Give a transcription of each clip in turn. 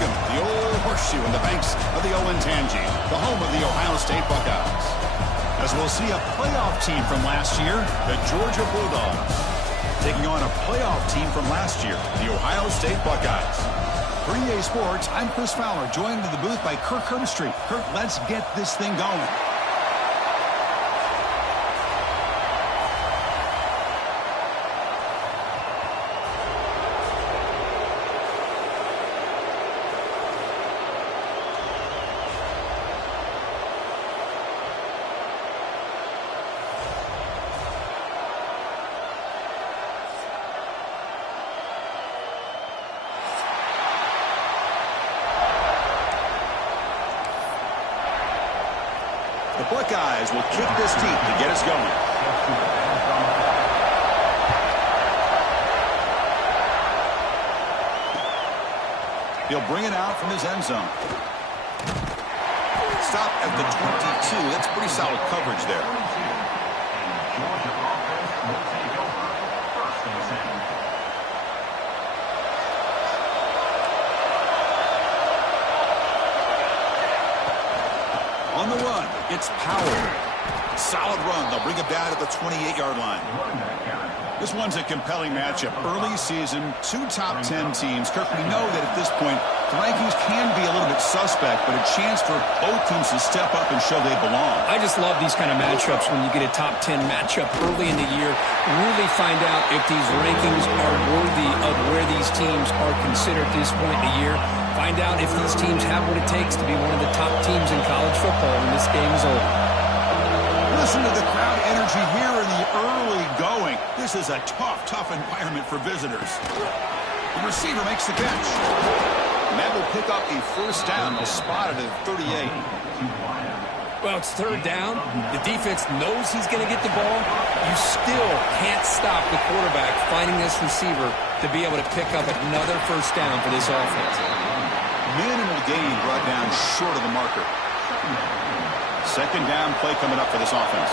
Welcome to the old horseshoe in the banks of the Olentangy, the home of the Ohio State Buckeyes. As we'll see a playoff team from last year, the Georgia Bulldogs, taking on a playoff team from last year, the Ohio State Buckeyes. For EA Sports, I'm Chris Fowler, joined in the booth by Kirk Herbstreit. Kirk, let's get this thing going. The Buckeyes will kick this deep to get us going. He'll bring it out from his end zone. Stop at the 22. That's pretty solid coverage there. On the run, it's Powell. Solid run. They'll bring it down at the 28-yard line. This one's a compelling matchup. Early season, two top 10 teams. Kirk, we know that at this point, the rankings can be a little bit suspect, but a chance for both teams to step up and show they belong. I just love these kind of matchups when you get a top 10 matchup early in the year. Really find out if these rankings are worthy of where these teams are considered at this point in the year. Find out if these teams have what it takes to be one of the top teams in college football when this game is over. Listen to the crowd energy here in the early going. This is a tough environment for visitors. The receiver makes the catch. And that will pick up a first down. Spotted at 38. Well, it's third down. The defense knows he's going to get the ball. You still can't stop the quarterback finding this receiver to be able to pick up another first down for this offense. Minimal gain brought down short of the marker. Second down play coming up for this offense.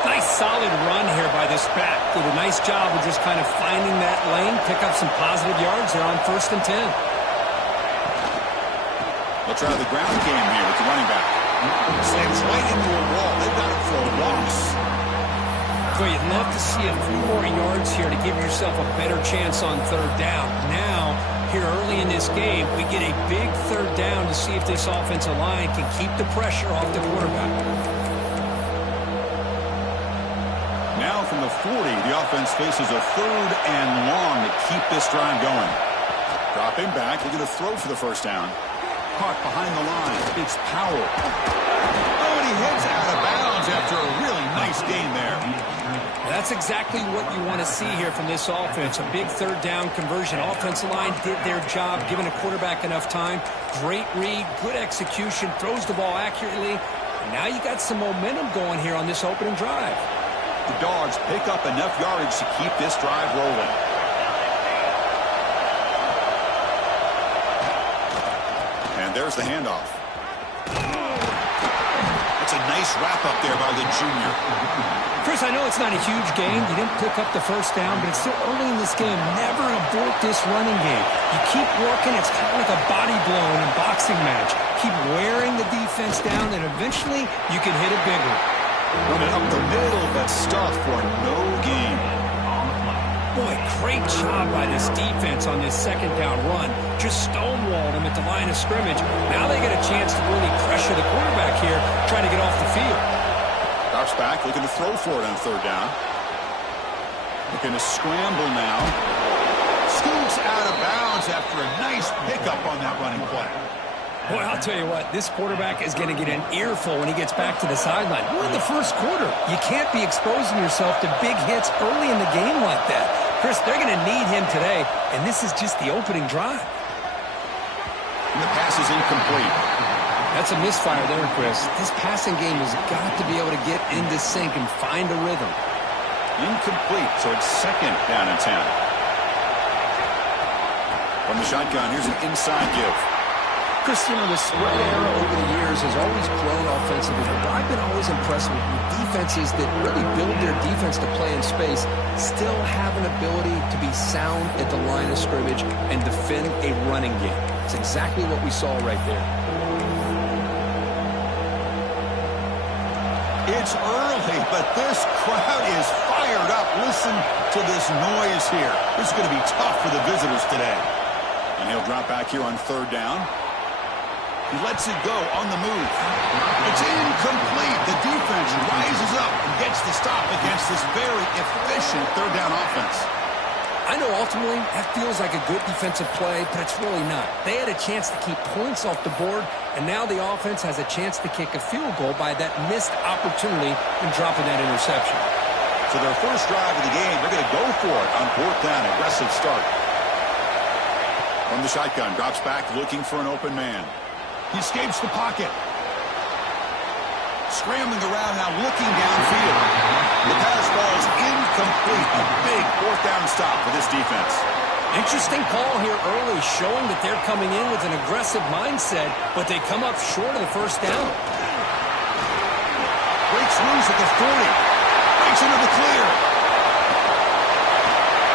Nice solid run here by this back. Did a nice job of just kind of finding that lane, pick up some positive yards there on 1st and 10. They'll try the ground game here with the running back. Slams right into a wall. They've got it for a loss. So you'd love to see a few more yards here to give yourself a better chance on third down. Now, here early in this game, we get a big third down to see if this offensive line can keep the pressure off the quarterback. Now from the 40, the offense faces a third and long to keep this drive going. Dropping back, looking to throw for the first down. Caught behind the line. It's Powell. Oh, and he heads out of bounds after a really nice gain there. That's exactly what you want to see here from this offense. A big third down conversion. Offensive line did their job, giving a quarterback enough time. Great read, good execution, throws the ball accurately. And now you got some momentum going here on this opening drive. The Dogs pick up enough yardage to keep this drive rolling. And there's the handoff. That's a nice wrap up there by the junior. Chris, I know it's not a huge gain. You didn't pick up the first down, but it's still early in this game. Never abort this running game. You keep working. It's kind of like a body blow in a boxing match. Keep wearing the defense down, and eventually you can hit it bigger. Running up the middle, but stuffed for no gain. Boy, great job by this defense on this second down run. Just stonewalled him at the line of scrimmage. Now they get a chance to really pressure the quarterback here, trying to get off the field. Drops back, looking to throw for it on third down. Looking to scramble now. Scoots out of bounds after a nice pickup on that running play. Boy, I'll tell you what, this quarterback is going to get an earful when he gets back to the sideline. We're in the first quarter. You can't be exposing yourself to big hits early in the game like that. Chris, they're going to need him today, and this is just the opening drive. And the pass is incomplete. That's a misfire there, Chris. This passing game has got to be able to get into sync and find a rhythm. Incomplete, so it's second down and 10. From the shotgun, here's an inside give. Christian, the spread era over the years has always grown offensively, but I've been always impressed with defenses that really build their defense to play in space, still have an ability to be sound at the line of scrimmage and defend a running game. It's exactly what we saw right there. It's early, but this crowd is fired up. Listen to this noise here. This is going to be tough for the visitors today. And he'll drop back here on third down. He lets it go on the move. It's incomplete. The defense rises up and gets the stop against this very efficient third down offense. I know ultimately that feels like a good defensive play, but it's really not. They had a chance to keep points off the board, and now the offense has a chance to kick a field goal by that missed opportunity and dropping that interception. So their first drive of the game, they're going to go for it on fourth down. Aggressive start. From the shotgun, drops back looking for an open man. He escapes the pocket. Scrambling around now, looking downfield. The pass ball is incomplete. A big fourth down stop for this defense. Interesting call here early, showing that they're coming in with an aggressive mindset, but they come up short of the first down. Breaks loose at the 40. Breaks into the clear.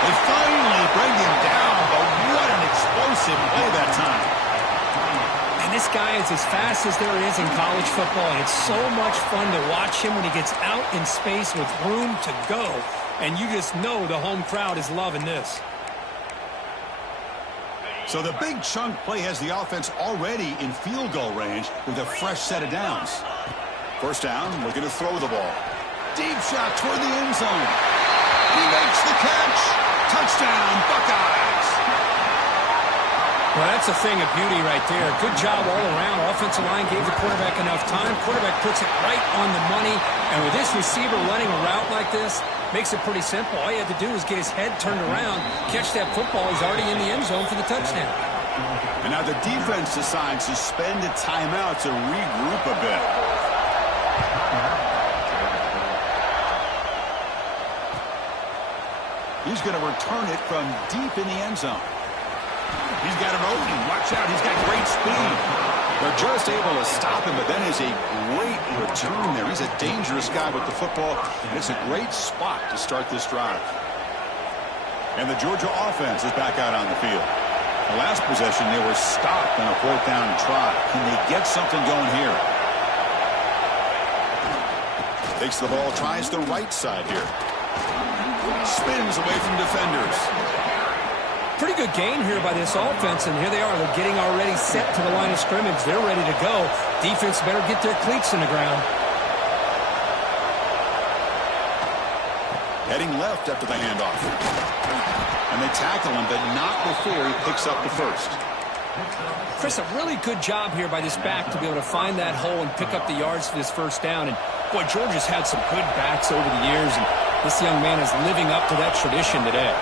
They finally bring him down, but what an explosive play that time. And this guy is as fast as there is in college football, and it's so much fun to watch him when he gets out in space with room to go. And you just know the home crowd is loving this. So the big chunk play has the offense already in field goal range with a fresh set of downs. First down, looking to throw the ball. Deep shot toward the end zone. He makes the catch. Touchdown, Buckeyes. Well, that's a thing of beauty right there. Good job all around. Offensive line gave the quarterback enough time. Quarterback puts it right on the money. And with this receiver running a route like this, makes it pretty simple. All you had to do is get his head turned around, catch that football. He's already in the end zone for the touchdown. And now the defense decides to spend a timeout to regroup a bit. He's going to return it from deep in the end zone. He's got an opening. Watch out. He's got great speed. They're just able to stop him, but then is a great return there. He's a dangerous guy with the football, and it's a great spot to start this drive. And the Georgia offense is back out on the field. The last possession, they were stopped on a fourth down try. Can they get something going here? Takes the ball, tries the right side here. Spins away from defenders. Pretty good gain here by this offense, and here they are. They're getting already set to the line of scrimmage. They're ready to go. Defense better get their cleats in the ground. Heading left after the handoff. And they tackle him, but not before he picks up the first. Chris, a really good job here by this back to be able to find that hole and pick up the yards for this first down. And, boy, Georgia's had some good backs over the years, and this young man is living up to that tradition today.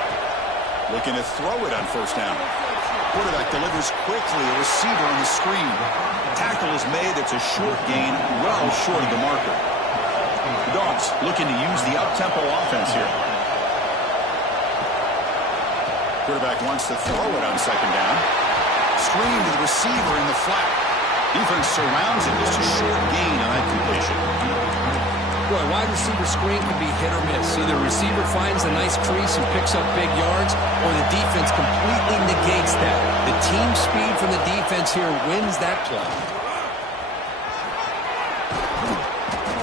Looking to throw it on first down. Quarterback delivers quickly, a receiver on the screen. Tackle is made. It's a short gain, well short of the marker. The Dogs looking to use the up-tempo offense here. Quarterback wants to throw it on second down. Screen to the receiver in the flat. Defense surrounds him. Just a short gain on that completion. Boy, wide receiver screen can be hit or miss. Either receiver finds a nice crease and picks up big yards, or the defense completely negates that. The team speed from the defense here wins that play.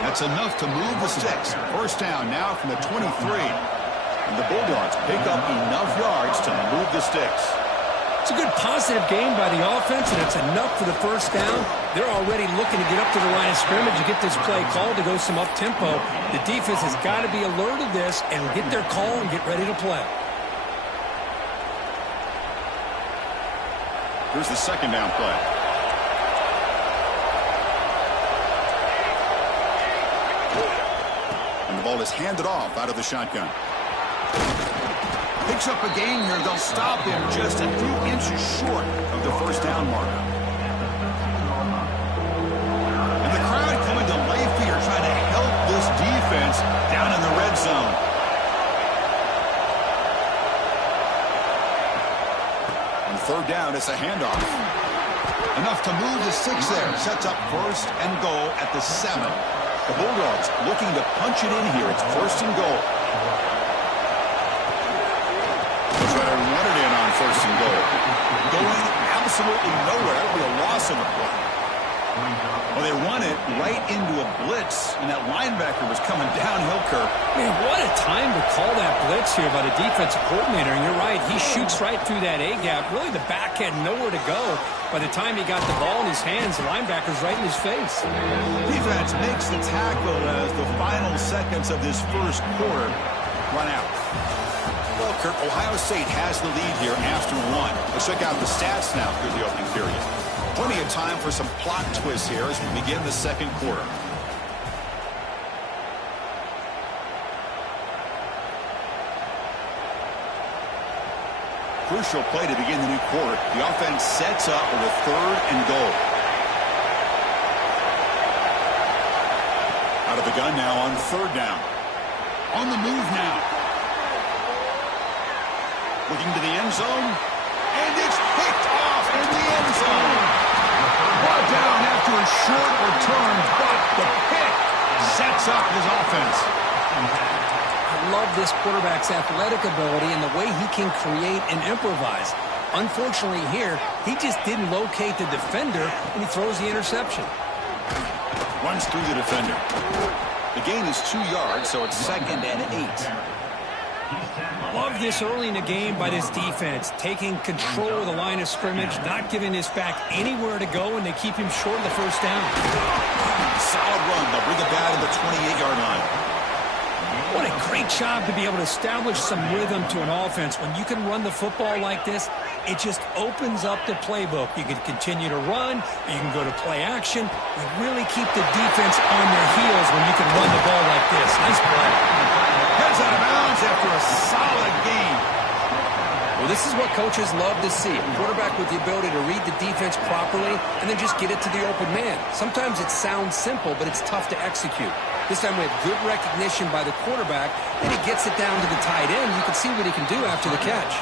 That's enough to move the sticks. First down now from the 23. And the Bulldogs pick up enough yards to move the sticks. It's a good positive game by the offense, and it's enough for the first down. They're already looking to get up to the line of scrimmage and get this play called to go some up-tempo. The defense has got to be alert of this and get their call and get ready to play. Here's the second down play. And the ball is handed off out of the shotgun. Picks up a gain here. They'll stop him just a few inches short of the first down marker. And the crowd coming to life here, trying to help this defense down in the red zone. On third down, it's a handoff. Enough to move the 6 there. Sets up first and goal at the 7. The Bulldogs looking to punch it in here. It's first and goal. They'll try to run it in on first and goal. Going absolutely nowhere. That'll be a loss of the play. Well, they run it right into a blitz, and that linebacker was coming downhill, Kirk. Man, what a time to call that blitz here by the defensive coordinator. And you're right, he shoots right through that A-gap. Really, the back had nowhere to go. By the time he got the ball in his hands, the linebacker's right in his face. Defense makes the tackle as the final seconds of this first quarter run out. Well, Kirk, Ohio State has the lead here after 1. Let's check out the stats now through the opening period. Plenty of time for some plot twists here as we begin the second quarter. Crucial play to begin the new quarter. The offense sets up with a third and goal. Out of the gun now on third down. On the move now. Looking to the end zone. And it's picked off in the end zone. Brought down after a short return, but the pick sets up his offense. I love this quarterback's athletic ability and the way he can create and improvise. Unfortunately here, he just didn't locate the defender when he throws the interception. Runs through the defender. The gain is 2 yards, so it's 2nd and 8. Love this early in the game by this defense, taking control of the line of scrimmage, not giving this back anywhere to go, and they keep him short of the first down. Solid run. They'll bring it down to the 28-yard line. What a great job to be able to establish some rhythm to an offense. When you can run the football like this, it just opens up the playbook. You can continue to run, you can go to play action. You really keep the defense on their heels when you can run the ball like this. Nice play. Heads out of bounds after a solid game. Well, this is what coaches love to see. A quarterback with the ability to read the defense properly and then just get it to the open man. Sometimes it sounds simple, but it's tough to execute. This time we have good recognition by the quarterback, and he gets it down to the tight end. You can see what he can do after the catch.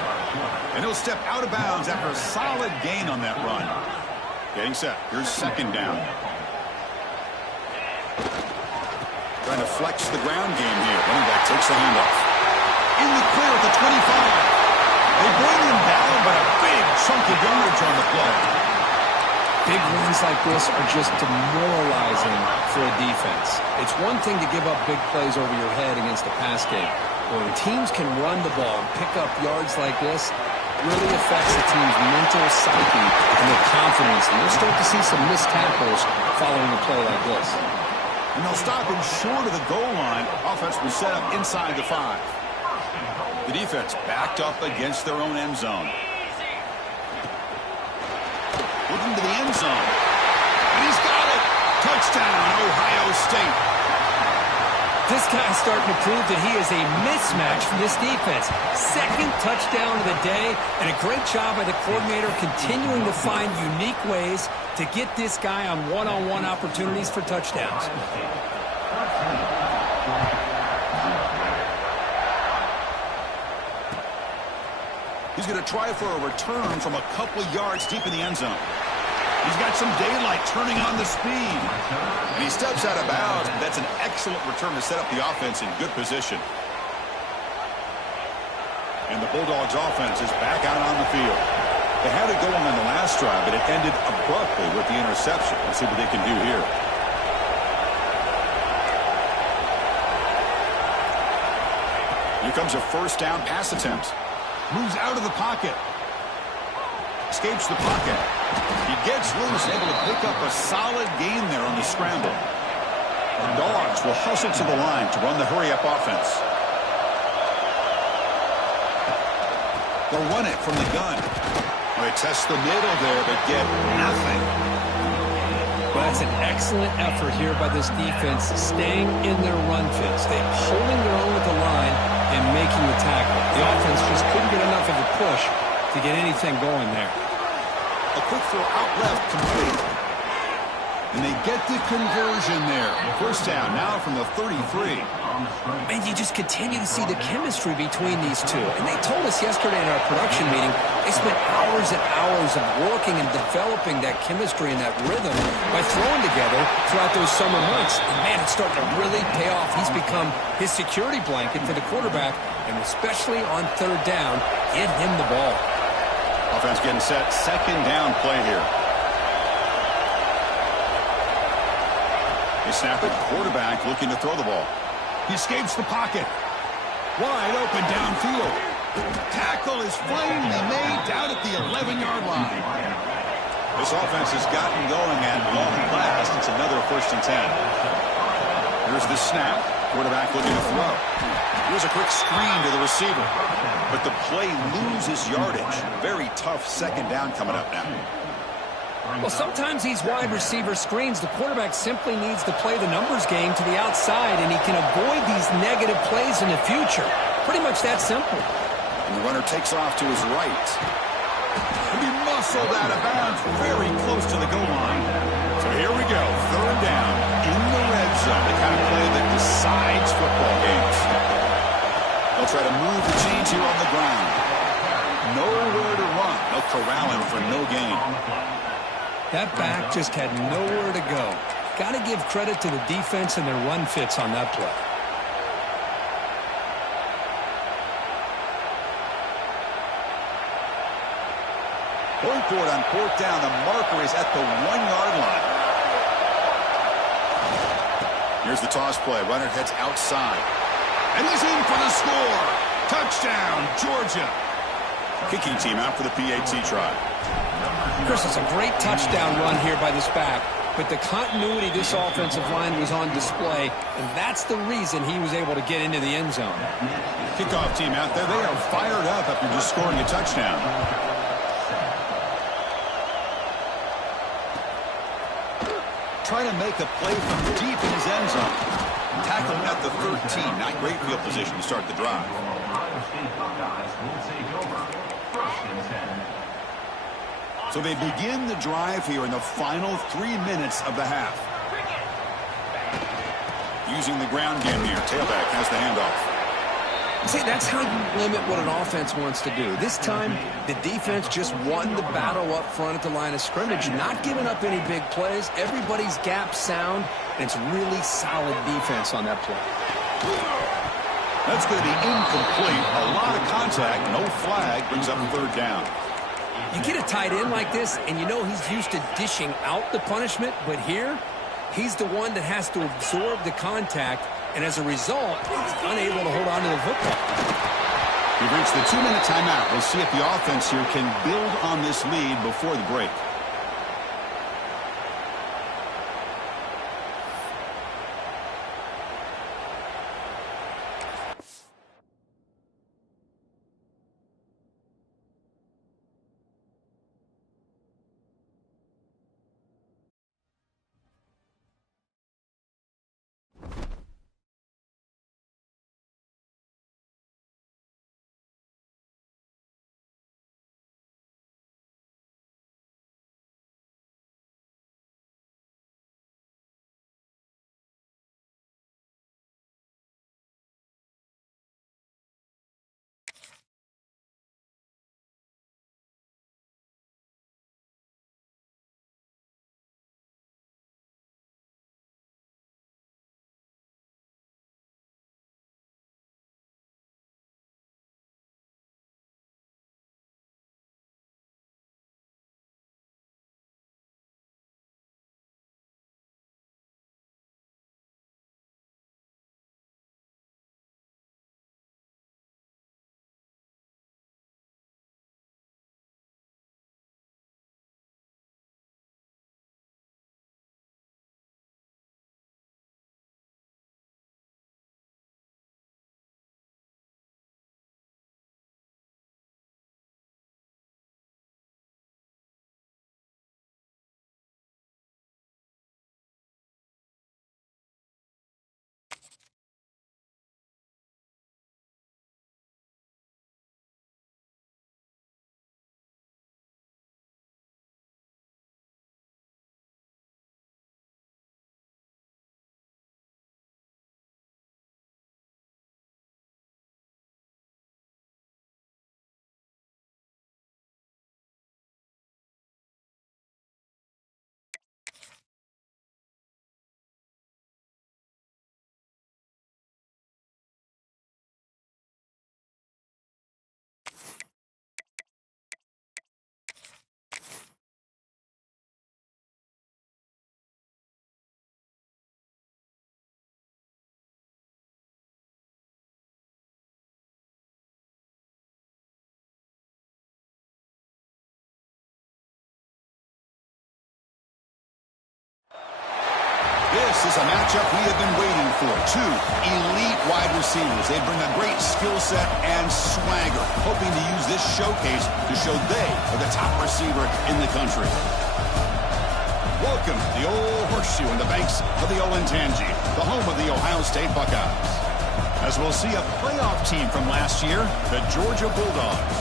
And he'll step out of bounds after a solid gain on that run. Getting set. Here's second down. Trying to flex the ground game here. Running back takes the handoff. In the clear at the 25. They bring him down, but a big chunk of yardage on the play. Big runs like this are just demoralizing for a defense. It's one thing to give up big plays over your head against a pass game. But when teams can run the ball and pick up yards like this, it really affects the team's mental psyche and their confidence. And you'll start to see some missed tackles following a play like this. And they'll stop him short of the goal line. Offense will set up inside the 5. The defense backed up against their own end zone. Looking to the end zone. And he's got it. Touchdown, Ohio State. This guy's starting to prove that he is a mismatch for this defense. Second touchdown of the day, and a great job by the coordinator continuing to find unique ways to get this guy on one-on-one opportunities for touchdowns. He's going to try for a return from a couple of yards deep in the end zone. He's got some daylight turning on the speed. And he steps out of bounds, but that's an excellent return to set up the offense in good position. And the Bulldogs offense is back out on the field. They had it going on the last drive, but it ended abruptly with the interception. Let's see what they can do here. Here comes a first down pass attempt. Moves out of the pocket. Escapes the pocket. He gets loose, able to pick up a solid gain there on the scramble. The Dogs will hustle to the line to run the hurry-up offense. They'll run it from the gun. They test the middle there, but get nothing. Well, that's an excellent effort here by this defense, staying in their run fits. They're holding their own with the line and making the tackle. The offense just couldn't get enough of a push to get anything going there. A quick throw out left, complete. And they get the conversion there. First down now from the 33. And you just continue to see the chemistry between these two. And they told us yesterday in our production meeting, they spent hours and hours of working and developing that chemistry and that rhythm by throwing together throughout those summer months. And, man, it's starting to really pay off. He's become his security blanket for the quarterback, and especially on third down, get him the ball. Offense getting set. Second down play here. They snap it. Quarterback looking to throw the ball. He escapes the pocket. Wide open downfield. Tackle is finally made down at the 11-yard line. This offense has gotten going at long last. It's another 1st and 10. Here's the snap. Quarterback looking to throw. Here's a quick screen to the receiver. But the play loses yardage. Very tough second down coming up now. Well, sometimes these wide receiver screens, the quarterback simply needs to play the numbers game to the outside, and he can avoid these negative plays in the future. Pretty much that simple. And the runner takes off to his right. And he muscled out of bounds very close to the goal line. So here we go, third down in the red zone, the kind of play that decides football games. They'll try to move the chains here on the ground. Nowhere to run. They'll corral him for no gain. That back just had nowhere to go. Got to give credit to the defense and their run fits on that play. Going for it on 4th down. The marker is at the 1-yard line. Here's the toss play. Runner heads outside. And he's in for the score. Touchdown, Georgia. Kicking team out for the PAT try. Chris, it's a great touchdown run here by this back, but the continuity of this offensive line was on display, and that's the reason he was able to get into the end zone. Kickoff team out there. They are fired up after just scoring a touchdown. Trying to make a play from deep in his end zone. Tackling at the 13. Not great field position to start the drive. So they begin the drive here in the final 3 minutes of the half. Using the ground game here. Tailback has the handoff. See, that's how you limit what an offense wants to do. This time, the defense just won the battle up front at the line of scrimmage, not giving up any big plays. Everybody's gap sound, and it's really solid defense on that play. That's going to be incomplete. A lot of contact. No flag. Brings up third down. You get a tight end like this, and you know he's used to dishing out the punishment, but here, he's the one that has to absorb the contact, and as a result, he's unable to hold on to the football. We've reached the 2-minute timeout. We'll see if the offense here can build on this lead before the break. This is a matchup we have been waiting for. Two elite wide receivers. They bring a great skill set and swagger, hoping to use this showcase to show they are the top receiver in the country. Welcome to the Old Horseshoe on the banks of the Olentangy, the home of the Ohio State Buckeyes. As we'll see a playoff team from last year, the Georgia Bulldogs,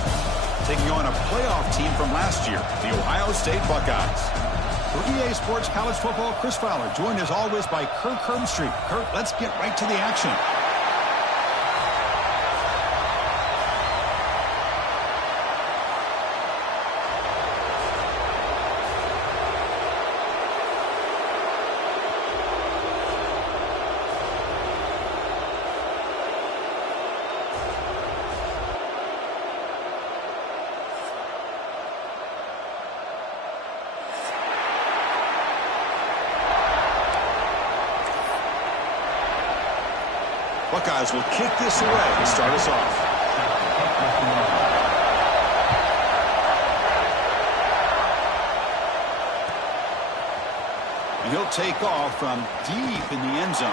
taking on a playoff team from last year, the Ohio State Buckeyes. For EA Sports College Football, Chris Fowler, joined as always by Kirk Herbstreit. Kirk, let's get right to the action. Buckeyes will kick this away to start us off. And he'll take off from deep in the end zone.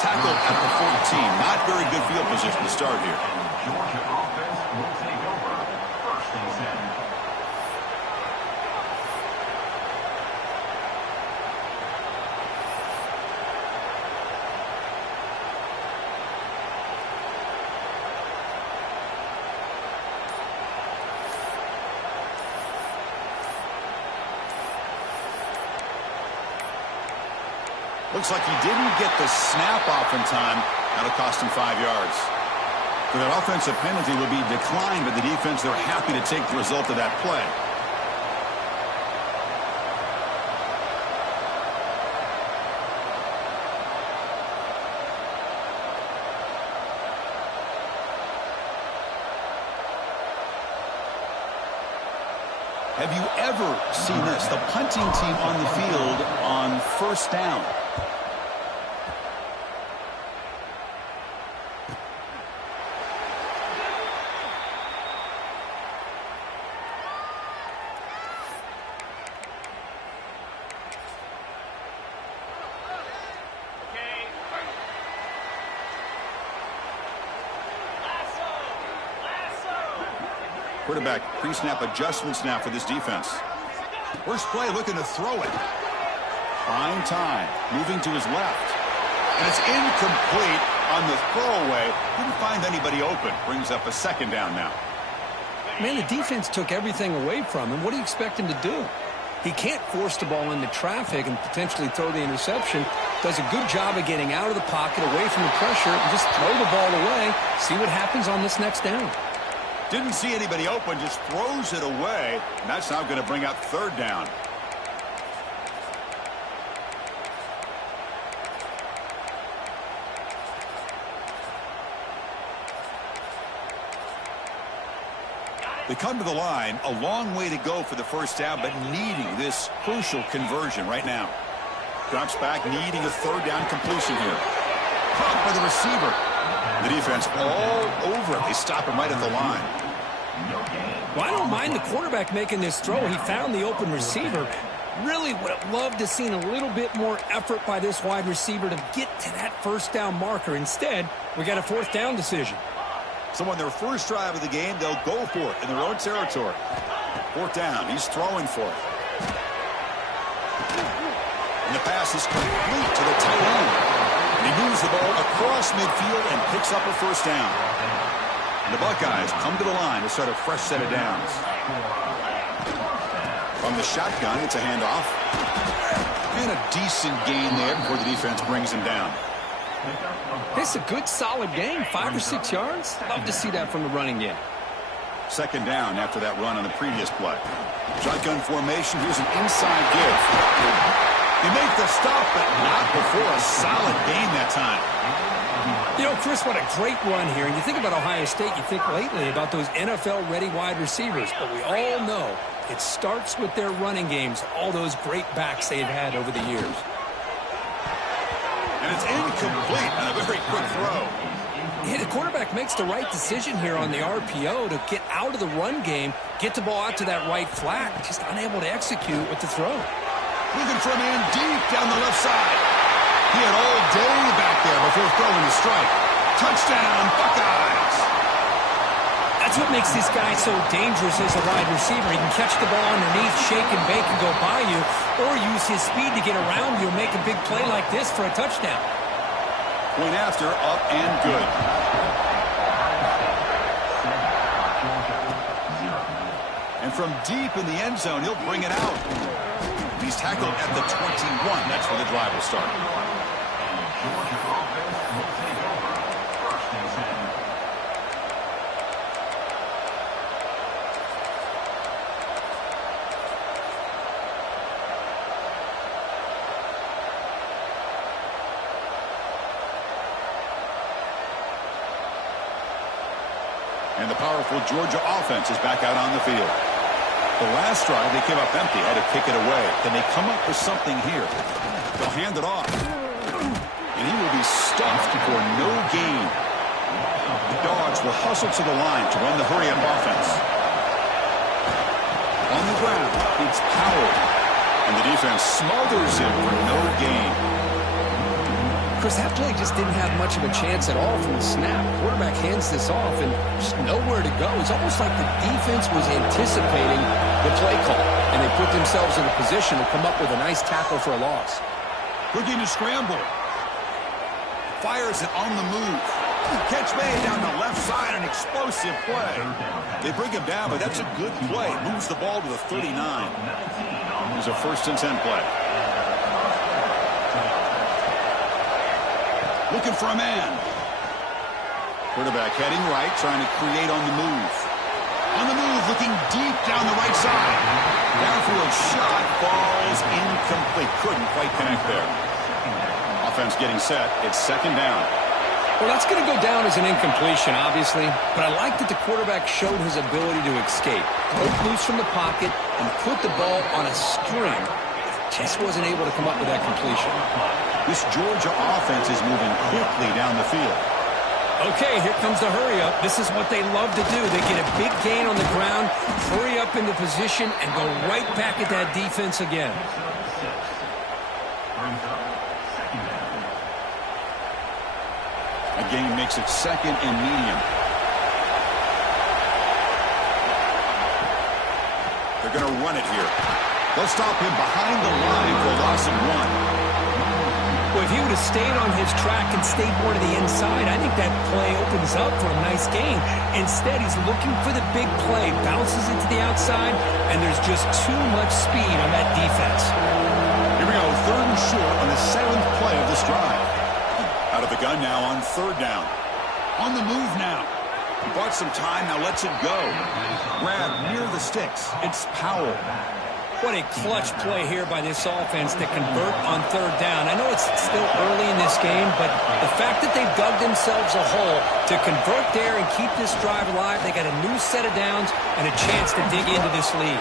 Tackled at the 14. Not very good field position to start here. Georgia offense will take over. First and 10. Looks like he didn't get the snap off in time. That'll cost him 5 yards. So that offensive penalty will be declined by the defense. They're happy to take the result of that play. Have you ever seen this? The punting team on the field on first down. Quarterback pre-snap adjustments now for this defense. First play looking to throw it. Fine time. Moving to his left. And it's incomplete on the throwaway. Didn't find anybody open. Brings up a second down now. Man, the defense took everything away from him. What do you expect him to do? He can't force the ball into traffic and potentially throw the interception. Does a good job of getting out of the pocket, away from the pressure, and just throw the ball away. See what happens on this next down. Didn't see anybody open, just throws it away. And that's now going to bring up third down. They come to the line, a long way to go for the first down, but needing this crucial conversion right now. Drops back, needing a third down completion here. Caught by the receiver. The defense all over it. They stop him right at the line. Well, I don't mind the quarterback making this throw. He found the open receiver. Really would have loved to seen a little bit more effort by this wide receiver to get to that first down marker. Instead, we got a fourth down decision. So on their first drive of the game, they'll go for it in their own territory. Fourth down. He's throwing for it. And the pass is complete to the tight end. And he moves the ball across midfield and picks up a first down. And the Buckeyes come to the line to start a fresh set of downs. From the shotgun, it's a handoff. And a decent gain there before the defense brings him down. It's a good, solid game. 5 or 6 yards. Love to see that from the running game. Second down after that run on the previous play. Shotgun formation. Here's an inside give. He made the stop, but not before a solid gain that time. You know, Chris, what a great run here. And you think about Ohio State, you think lately about those NFL-ready wide receivers. But we all know it starts with their running games, all those great backs they've had over the years. And it's incomplete on a very quick throw. Yeah, the quarterback makes the right decision here on the RPO to get out of the run game, get the ball out to that right flat, just unable to execute with the throw. Looking for a man deep down the left side. He had all day back there before throwing the strike. Touchdown, Buckeyes. That's what makes this guy so dangerous as a wide receiver. He can catch the ball underneath, shake and bake and go by you, or use his speed to get around you and make a big play like this for a touchdown. Point after, up and good. And from deep in the end zone, he'll bring it out. He's tackled at the 21. That's where the drive will start. And the powerful Georgia offense is back out on the field. The last drive, they came up empty, had to kick it away. Can they come up with something here? They'll hand it off. And he will be stuffed for no gain. The Dogs will hustle to the line to run the hurry-up offense. On the ground, it's Powell. And the defense smothers him for no gain. Chris, that play just didn't have much of a chance at all from the snap. Quarterback hands this off and just nowhere to go. It's almost like the defense was anticipating the play call, and they put themselves in a position to come up with a nice tackle for a loss. Looking to scramble. Fires it on the move. Catch made down the left side, an explosive play. They bring him down, but that's a good play. Moves the ball to the 39. Here's a 1st and 10 play. Looking for a man. Quarterback heading right, trying to create on the move. On the move, looking deep down the right side. Downfield shot falls incomplete. Couldn't quite connect there. Offense getting set. It's 2nd down. Well, that's going to go down as an incompletion, obviously. But I like that the quarterback showed his ability to escape. Broke loose from the pocket and put the ball on a string. Just wasn't able to come up with that completion. This Georgia offense is moving quickly down the field. Okay, here comes the hurry-up. This is what they love to do. They get a big gain on the ground, hurry up into position, and go right back at that defense again. A gain makes it 2nd and medium. They're going to run it here. They'll stop him behind the line for a loss of 1. Well, if he would have stayed on his track and stayed more to the inside, I think that play opens up for a nice gain. Instead, he's looking for the big play, bounces it to the outside, and there's just too much speed on that defense. Here we go, 3rd and short on the 7th play of this drive. Out of the gun now on 3rd down. On the move now. He bought some time, now lets it go. Grab near the sticks. It's Powell. What a clutch play here by this offense to convert on 3rd down. I know it's still early in this game, but the fact that they've dug themselves a hole to convert there and keep this drive alive, they got a new set of downs and a chance to dig into this lead.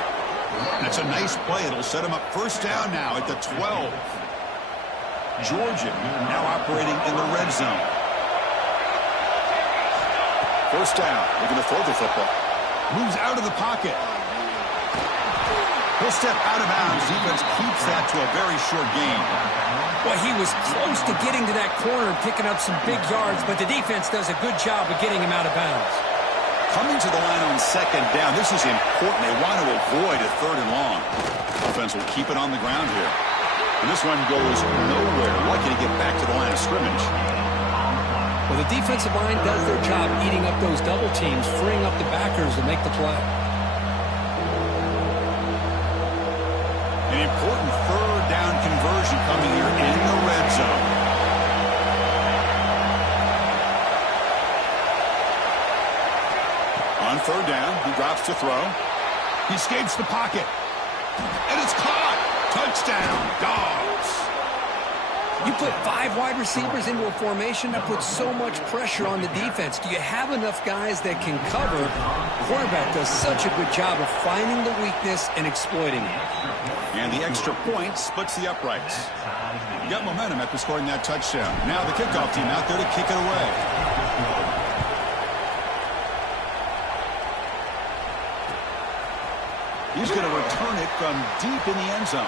That's a nice play. It'll set him up 1st down now at the 12. Georgia now operating in the red zone. 1st down. They're going to throw the football. Moves out of the pocket. He'll step out of bounds. Defense keeps that to a very short gain. Well, he was close to getting to that corner, picking up some big yards, but the defense does a good job of getting him out of bounds. Coming to the line on 2nd down, this is important. They want to avoid a 3rd and long. Offense will keep it on the ground here. And this one goes nowhere. Lucky to get back to the line of scrimmage. Well, the defensive line does their job eating up those double teams, freeing up the backers to make the play. An important 3rd down conversion coming here in the red zone. On 3rd down, he drops to throw. He escapes the pocket. And it's caught. Touchdown, Dogs. You put 5 wide receivers into a formation, that puts so much pressure on the defense. Do you have enough guys that can cover? The quarterback does such a good job of finding the weakness and exploiting it. And the extra point splits the uprights. You got momentum after scoring that touchdown. Now the kickoff team out there to kick it away. He's going to return it from deep in the end zone.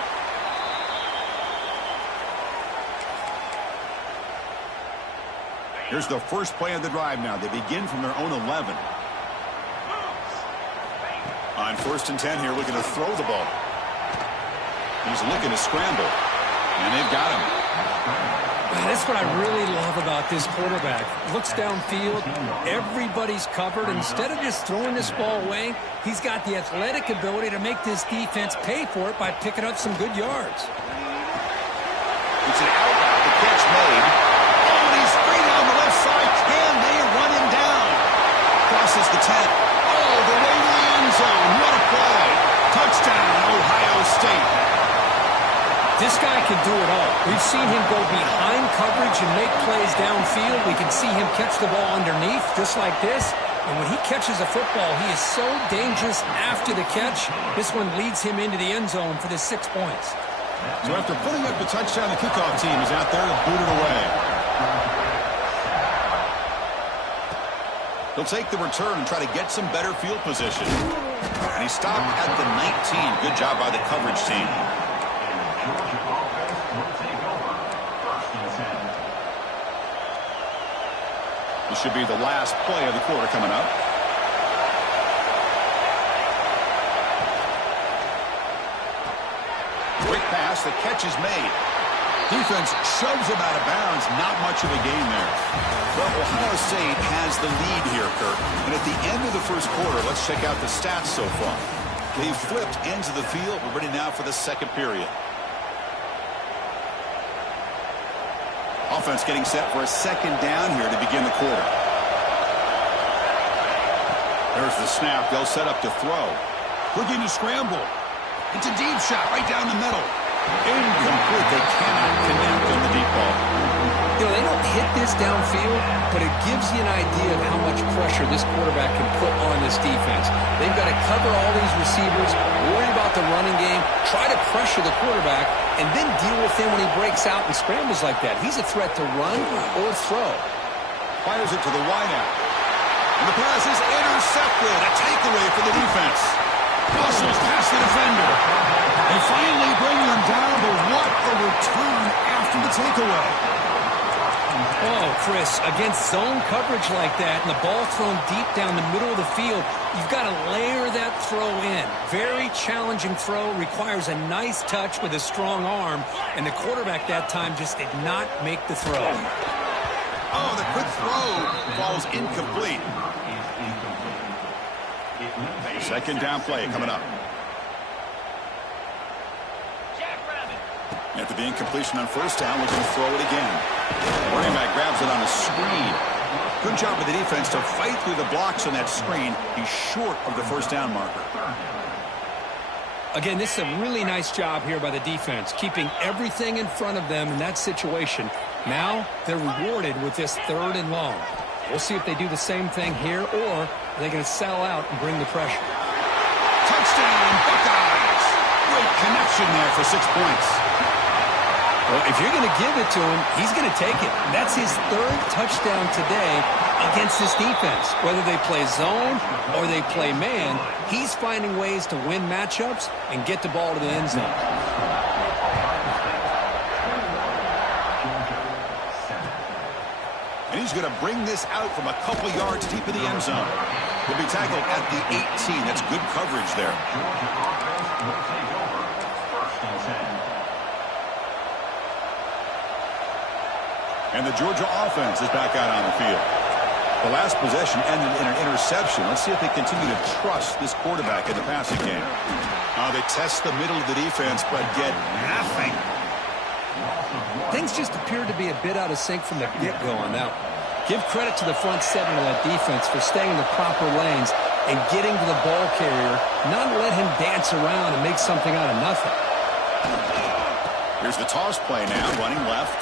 Here's the first play of the drive now. They begin from their own 11. On 1st and 10 here, looking to throw the ball. He's looking to scramble. And they've got him. That's what I really love about this quarterback. Looks downfield, everybody's covered. Instead of just throwing this ball away, he's got the athletic ability to make this defense pay for it by picking up some good yards. It's an out route, the catch made. Oh, and he's free down the left side. Can they run him down? Crosses the 10. Oh, the way to the end zone. What a play. Touchdown, Ohio State. This guy can do it all. We've seen him go behind coverage and make plays downfield. We can see him catch the ball underneath, just like this. And when he catches a football, he is so dangerous after the catch. This one leads him into the end zone for the 6 points. So after putting up the touchdown, the kickoff team is out there to boot it away. He'll take the return and try to get some better field position. And he stopped at the 19. Good job by the coverage team. Georgia offense will take over 1st and 10. This should be the last play of the quarter coming up. Quick pass, the catch is made. Defense shoves him out of bounds. Not much of a gain there. Well, Ohio State has the lead here, Kirk. And at the end of the first quarter, let's check out the stats so far. They've flipped ends of the field. We're ready now for the second period. Offense getting set for a second down here to begin the quarter. There's the snap. They'll set up to throw. Looking to scramble. It's a deep shot right down the middle. Incomplete. They cannot connect on the deep ball. You know, they don't hit this downfield, but it gives you an idea of how much pressure this quarterback can put on this defense. They've got to cover all these receivers, worry about the running game, try to pressure the quarterback, and then deal with him when he breaks out and scrambles like that. He's a threat to run or throw. Fires it to the wideout. And the pass is intercepted. A takeaway for the defense. Muscles past the defender. They finally bring them down, but what a return after the takeaway. Oh, Chris, against zone coverage like that and the ball thrown deep down the middle of the field, you've got to layer that throw in. Very challenging throw, requires a nice touch with a strong arm, and the quarterback that time just did not make the throw. Oh, the quick throw falls incomplete. Second down play coming up. After the incompletion on first down, looking to throw it again. Running back grabs it on a screen. Good job of the defense to fight through the blocks on that screen. He's short of the first down marker. Again, this is a really nice job here by the defense, keeping everything in front of them in that situation. Now they're rewarded with this 3rd and long. We'll see if they do the same thing here, or are they going to sell out and bring the pressure. Touchdown, Buckeyes! Great connection there for 6 points. Well, if you're going to give it to him, he's going to take it. That's his 3rd touchdown today against this defense. Whether they play zone or they play man, he's finding ways to win matchups and get the ball to the end zone. And he's going to bring this out from a couple yards deep in the end zone. He'll be tackled at the 18. That's good coverage there. And the Georgia offense is back out on the field. The last possession ended in an interception. Let's see if they continue to trust this quarterback in the passing game. They test the middle of the defense, but get nothing. Things just appeared to be a bit out of sync from the get-go on that one. Give credit to the front seven of that defense for staying in the proper lanes and getting to the ball carrier, not let him dance around and make something out of nothing. Here's the toss play now, running left.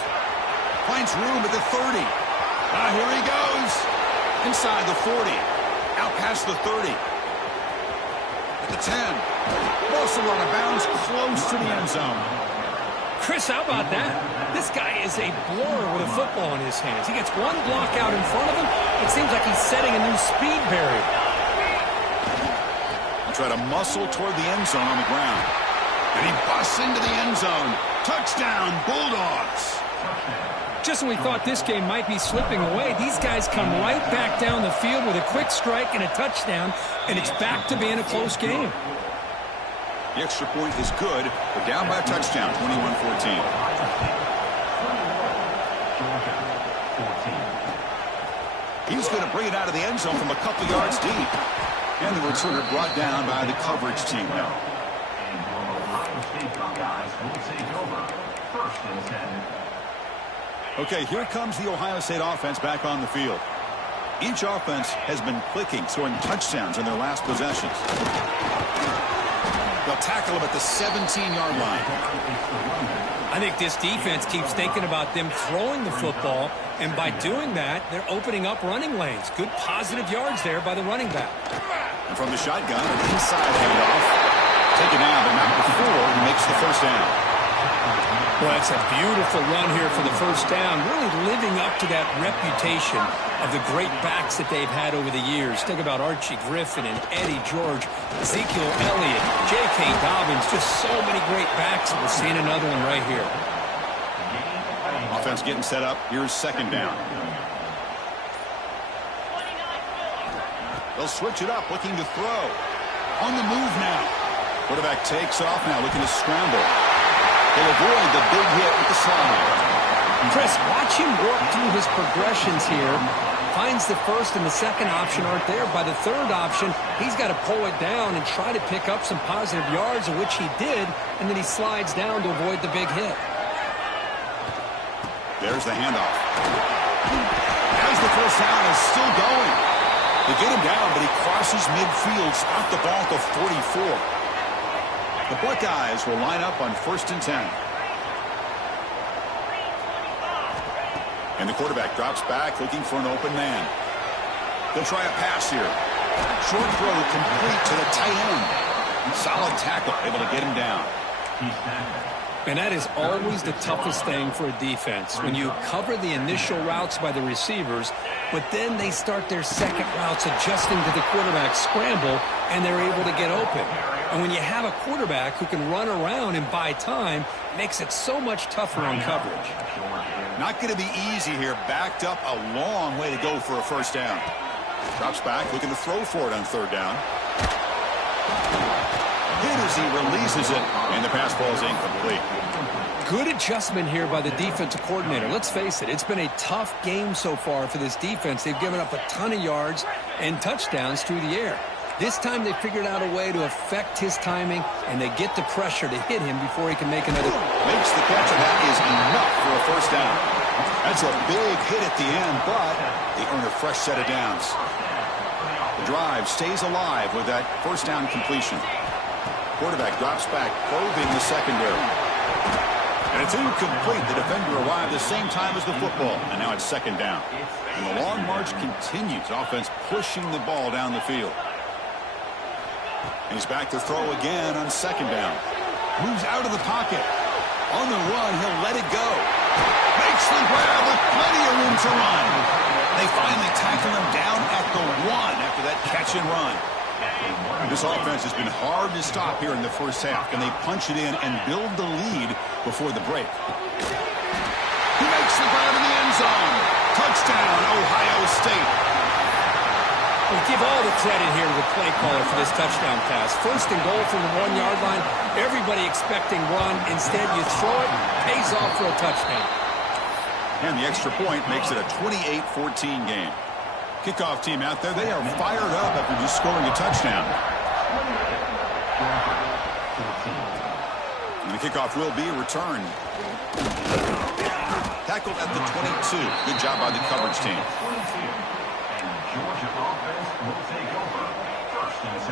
Finds room at the 30. Here he goes. Inside the 40. Out past the 30. At the 10. Also out of bounds, close to the end zone. Chris, how about that? This guy is a blur with a football in his hands. He gets one block out in front of him. It seems like he's setting a new speed barrier. He'll try to muscle toward the end zone on the ground. And he busts into the end zone. Touchdown, Bulldogs. Just when we thought this game might be slipping away, these guys come right back down the field with a quick strike and a touchdown, and it's back to being a close game. The extra point is good. They're down by a touchdown, 21-14. He's going to bring it out of the end zone from a couple yards deep. And the returner brought down by the coverage team now. Okay, here comes the Ohio State offense back on the field. Each offense has been clicking, scoring touchdowns in their last possessions. They'll tackle him at the 17-yard line. I think this defense keeps thinking about them throwing the football, and by doing that, they're opening up running lanes. Good positive yards there by the running back. And from the shotgun, an inside handoff. Taken down, but not before he makes the first down. Well, that's a beautiful run here for the first down, really living up to that reputation of the great backs that they've had over the years. Think about Archie Griffin and Eddie George, Ezekiel Elliott, J.K. Dobbins, just so many great backs. We're seeing another one right here. Offense getting set up. Here's second down. They'll switch it up, looking to throw. On the move now. Quarterback takes off now, looking to scramble. They'll avoid the big hit with the slide. Chris, watch him work through his progressions here. Finds the first and the second option aren't there. By the third option, he's got to pull it down and try to pick up some positive yards, of which he did, and then he slides down to avoid the big hit. There's the handoff. As the first down is still going. They get him down, but he crosses midfield, spot the ball to 44. The Buckeyes will line up on 1st and 10. And the quarterback drops back, looking for an open man. They'll try a pass here. Short throw complete to the tight end. Solid tackle, able to get him down. And that is always the toughest thing for a defense, when you cover the initial routes by the receivers, but then they start their second routes adjusting to the quarterback's scramble, and they're able to get open. And when you have a quarterback who can run around and buy time, it makes it so much tougher on coverage. Not going to be easy here. Backed up a long way to go for a first down. Drops back, looking to throw for it on third down. Hit as he releases it, and the pass ball is incomplete. Good adjustment here by the defensive coordinator. Let's face it, it's been a tough game so far for this defense. They've given up a ton of yards and touchdowns through the air. This time they figured out a way to affect his timing, and they get the pressure to hit him before he can make another. Makes the catch, and that is enough for a first down. That's a big hit at the end, but they earn a fresh set of downs. The drive stays alive with that first down completion. Quarterback drops back, probing the secondary. And it's incomplete. The defender arrived the same time as the football, and now it's second down. And the long march continues. Offense pushing the ball down the field. And he's back to throw again on second down. Moves out of the pocket. On the run, he'll let it go. Makes the grab with plenty of room to run. They finally tackle him down at the 1 after that catch and run. This offense has been hard to stop here in the first half. Can they punch it in and build the lead before the break? He makes the grab in the end zone. Touchdown, Ohio State. We give all the credit here to the play caller for this touchdown pass. First and goal from the 1-yard line. Everybody expecting run. Instead, you throw it, pays off for a touchdown. And the extra point makes it a 28-14 game. Kickoff team out there, they are fired up after just scoring a touchdown. And the kickoff will be returned. Tackled at the 22. Good job by the coverage team. Georgia offense will take over 1st and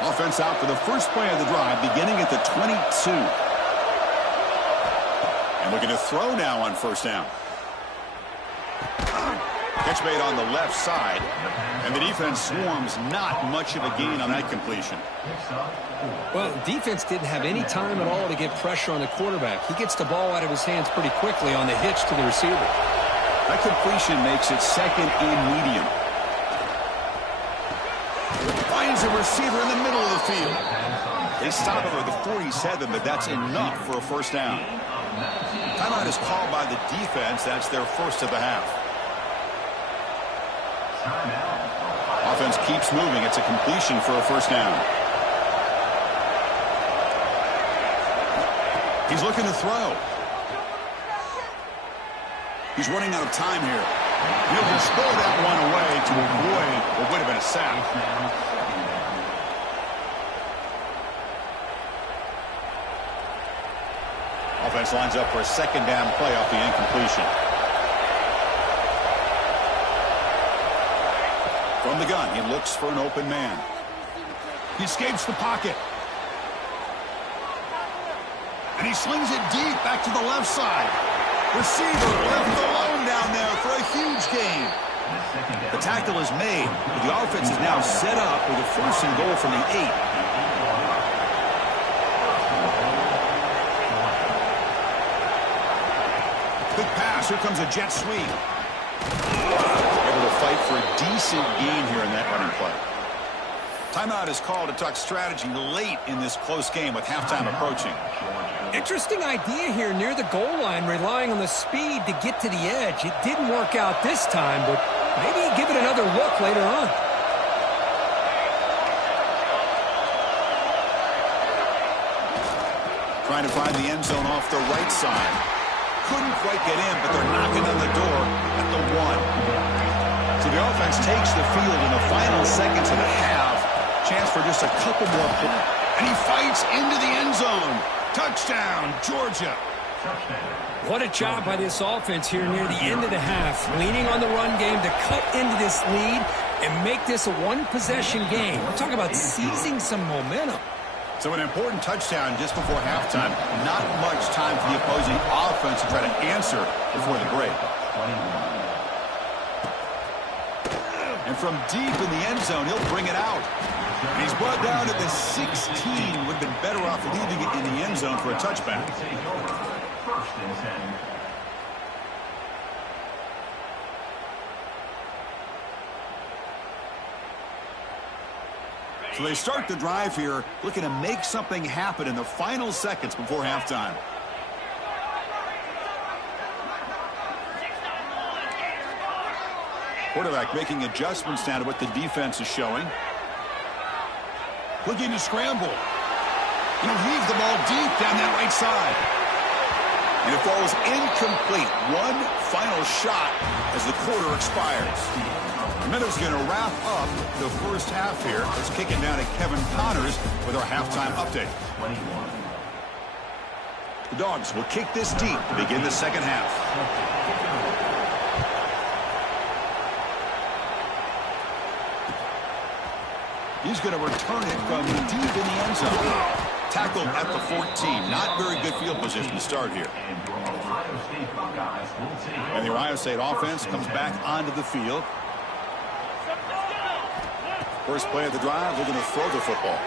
10. Offense out for the first play of the drive, beginning at the 22. And looking to throw now on first down. Catch made on the left side, and the defense swarms. Not much of a gain on that completion. Well, defense didn't have any time at all to get pressure on the quarterback. He gets the ball out of his hands pretty quickly on the hitch to the receiver. That completion makes it second and medium. Finds a receiver in the middle of the field. They stop him at the 47, but that's enough for a first down. Timeout is called by the defense. That's their first of the half. Offense keeps moving. It's a completion for a first down. He's looking to throw. He's running out of time here. He'll just throw that one away to avoid what would have been a sack. Offense lines up for a second down play off the incompletion. From the gun, he looks for an open man. He escapes the pocket. And he slings it deep back to the left side. Receiver left alone down there for a huge gain. The tackle is made, but the offense is now set up with a first and goal from the 8. Quick pass. Here comes a jet sweep. Able to fight for a decent gain here in that running play. Timeout is called to talk strategy late in this close game with halftime approaching. Interesting idea here near the goal line, relying on the speed to get to the edge. It didn't work out this time, but maybe give it another look later on. Trying to find the end zone off the right side. Couldn't quite get in, but they're knocking on the door at the 1. So the offense takes the field in the final seconds of the half. Chance for just a couple more points. And he fights into the end zone. Touchdown, Georgia. What a job by this offense here near the end of the half. Leaning on the run game to cut into this lead and make this a one-possession game. We're talking about seizing some momentum. So an important touchdown just before halftime. Not much time for the opposing offense to try to answer before the break. And from deep in the end zone, he'll bring it out. And he's brought down at the 16. Would have been better off leaving it in the end zone for a touchback. So they start the drive here, looking to make something happen in the final seconds before halftime. Quarterback making adjustments now to what the defense is showing. Looking to scramble. He'll heave the ball deep down that right side. And it falls incomplete. One final shot as the quarter expires. The Minnows going to wrap up the first half here. Let's kick it down to Kevin Connors with our halftime update. The Dogs will kick this deep to begin the second half. He's going to return it from deep in the end zone. Tackled at the 14. Not very good field position to start here. And the Ohio State offense comes back onto the field. First play of the drive, they're going to throw the football.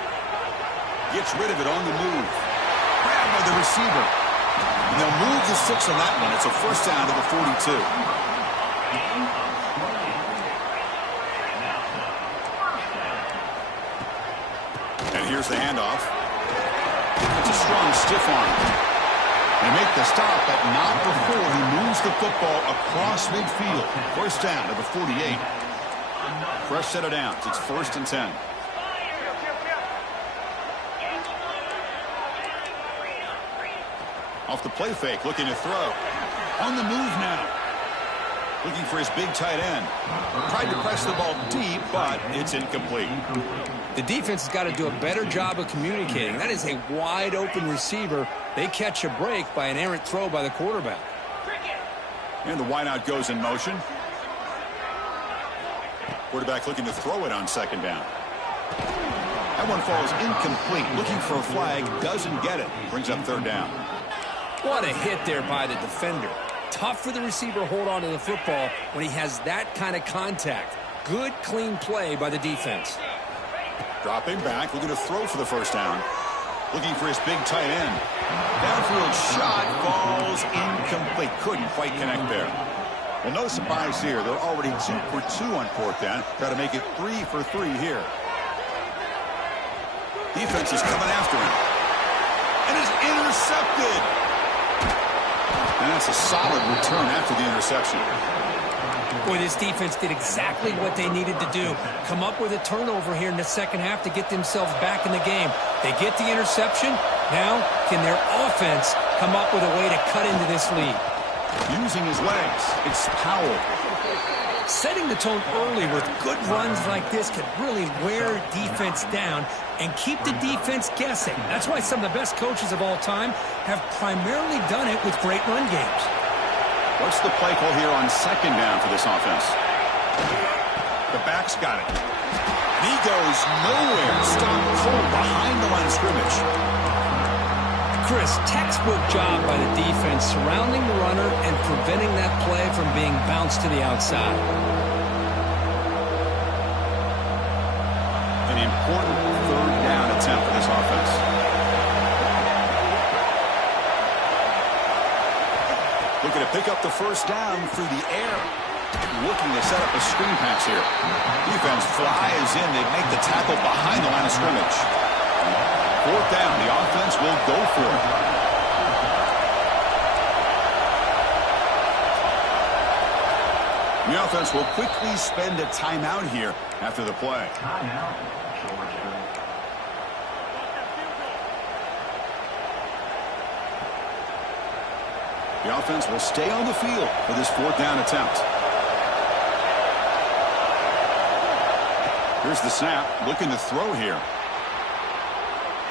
Gets rid of it on the move. Grabbed by the receiver. And they'll move the 6 on that one. It's a first down to the 42. And here's the handoff. It's a strong stiff arm. They make the stop, but not before he moves the football across midfield. First down to the 48. Fresh set of downs. It's 1st and 10. Off the play fake, looking to throw. On the move now. Looking for his big tight end. Tried to press the ball deep, but it's incomplete. The defense has got to do a better job of communicating. That is a wide-open receiver. They catch a break by an errant throw by the quarterback. And the wideout goes in motion. Quarterback looking to throw it on second down. That one falls incomplete. Looking for a flag. Doesn't get it. Brings up third down. What a hit there by the defender. Tough for the receiver to hold on to the football when he has that kind of contact. Good, clean play by the defense. Dropping back, looking to throw for the first down. Looking for his big tight end. Downfield shot falls incomplete. Couldn't quite connect there. Well, no surprise here. They're already 2 for 2 on fourth down. Try to make it 3 for 3 here. Defense is coming after him. And it's intercepted. And that's a solid return after the interception. Boy, this defense did exactly what they needed to do. Come up with a turnover here in the second half to get themselves back in the game. They get the interception. Now, can their offense come up with a way to cut into this lead? Using his legs, it's Powell. Setting the tone early with good runs like this can really wear defense down and keep the defense guessing. That's why some of the best coaches of all time have primarily done it with great run games. What's the play call here on second down for this offense? The back's got it. And he goes nowhere. Stopped full behind the line of scrimmage. Chris, textbook job by the defense surrounding the runner and preventing that play from being bounced to the outside. An important third down attempt for this offense. Looking to pick up the first down through the air. Looking to set up a screen pass here. Defense flies in. They make the tackle behind the line of scrimmage. Fourth down. The offense will go for it. The offense will quickly spend a timeout here after the play. Timeout, Georgia. The offense will stay on the field for this fourth down attempt. Here's the snap. Looking to throw here.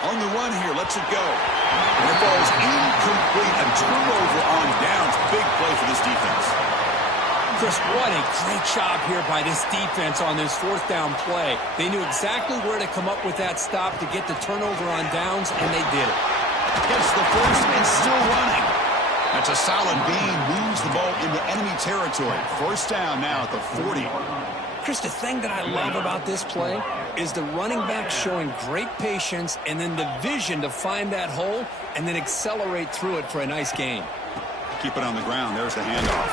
On the run here. Lets it go. And it falls incomplete. A turnover on downs. Big play for this defense. Chris, what a great job here by this defense on this fourth down play. They knew exactly where to come up with that stop to get the turnover on downs, and they did it. Gets the first and still running. That's a solid gain. Moves the ball into enemy territory. First down now at the 40. Chris, the thing that I love about this play is the running back showing great patience and then the vision to find that hole and then accelerate through it for a nice gain. Keep it on the ground. There's the handoff.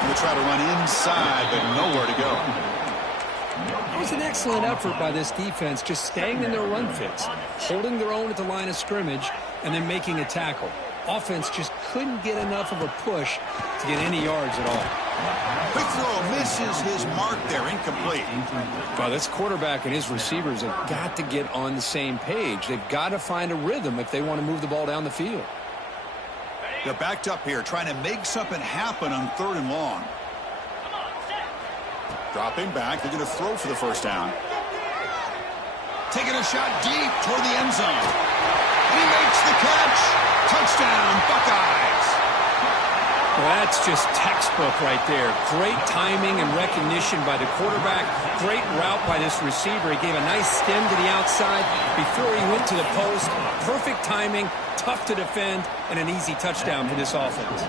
Going to try to run inside, but nowhere to go. It was an excellent effort by this defense, just staying in their run fits, holding their own at the line of scrimmage, and then making a tackle. Offense just couldn't get enough of a push to get any yards at all. Quick throw misses his mark there. Incomplete. Well, this quarterback and his receivers have got to get on the same page. They've got to find a rhythm if they want to move the ball down the field. They're backed up here, trying to make something happen on third and long. Dropping back. They're going to throw for the first down. Taking a shot deep toward the end zone. And he makes the catch. Touchdown, Buckeyes. Well, that's just textbook right there. Great timing and recognition by the quarterback. Great route by this receiver. He gave a nice stem to the outside before he went to the post. Perfect timing, tough to defend, and an easy touchdown for this offense.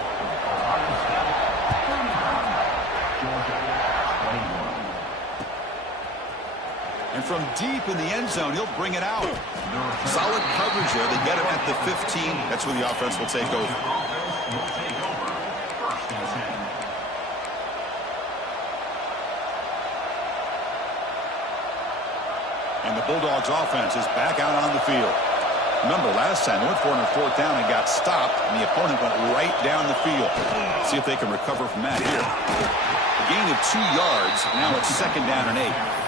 And from deep in the end zone, he'll bring it out. Solid coverage there. They get him at the 15. That's where the offense will take over. And the Bulldogs offense is back out on the field. Remember, last time they went for it on fourth down and got stopped, and the opponent went right down the field. See if they can recover from that here. A gain of 2 yards. Now it's second down and 8.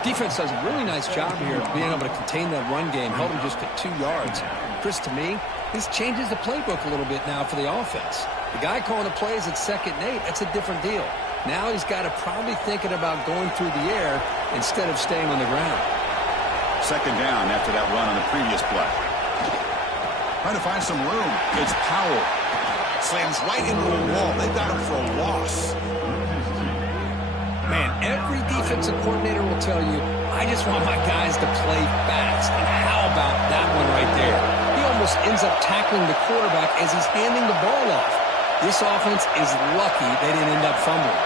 Defense does a really nice job here of being able to contain that run game, held them just at 2 yards. Chris, to me, this changes the playbook a little bit now for the offense. The guy calling the plays at second and 8, that's a different deal. Now he's got to probably thinking about going through the air instead of staying on the ground. Second down after that run on the previous play. Trying to find some room. It's Powell. Slams right into a wall. They've got him for a loss. Man, every defensive coordinator will tell you, I just want my guys to play fast. And how about that one right there? He almost ends up tackling the quarterback as he's handing the ball off. This offense is lucky they didn't end up fumbling.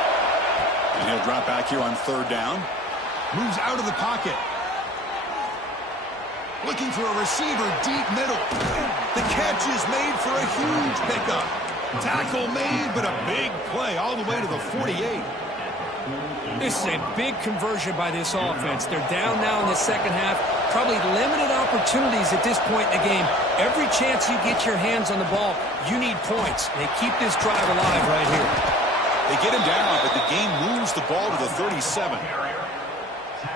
And he'll drop back here on third down. Moves out of the pocket. Looking for a receiver deep middle. The catch is made for a huge pickup. Tackle made, but a big play all the way to the 48. This is a big conversion by this offense. They're down now in the second half. probably limited opportunities at this point in the game. Every chance you get your hands on the ball, you need points. They keep this drive alive right here. They get him down, but the game moves the ball to the 37.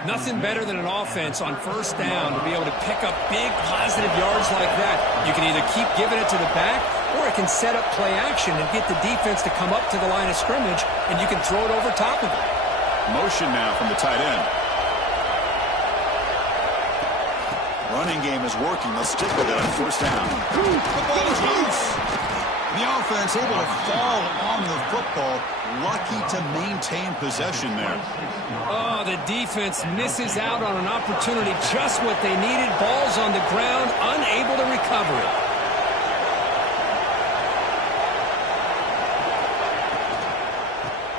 Nothing better than an offense on first down to be able to pick up big positive yards like that. You can either keep giving it to the back, or it can set up play action and get the defense to come up to the line of scrimmage, and you can throw it over top of it. Motion now from the tight end. Running game is working. They'll stick with it on first down. The ball is loose. The offense able to fall on the football. Lucky to maintain possession there. Oh, the defense misses out on an opportunity. Just what they needed. Ball's on the ground, unable to recover it.